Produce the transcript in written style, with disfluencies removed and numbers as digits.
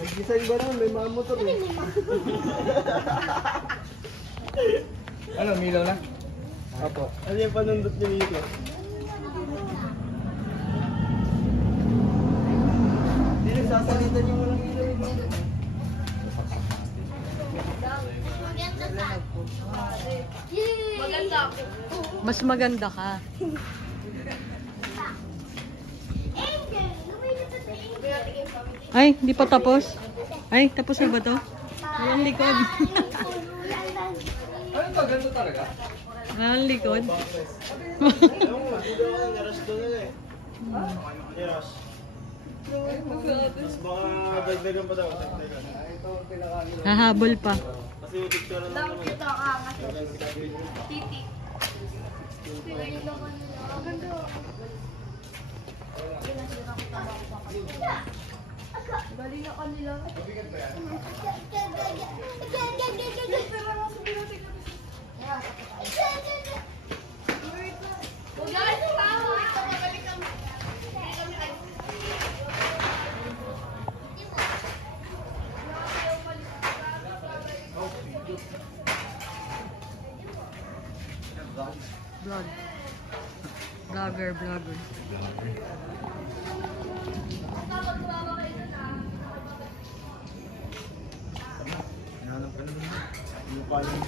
Mag-design ba naman? May mga motor eh. Ano, milaw na? Apo. Ano yung panundot niyo dito? Hindi nagsasalitan yung walang ilaw ito. Maganda ako. Mas maganda ka. Ay, hindi pa tapos? Ay, tapos na ba to? Ay, ang likod. Ano to? Ganito talaga? Ang likod. Niras doon nila eh. Niras. Mas baka dagdagan pa daw. Hahabol pa. Kasi yung picture na Dapat ito ang angas. Titi. Maganda. Galing na kanila. Vlog. Vlogger. Hinahanap ka na doon. Yung pala yung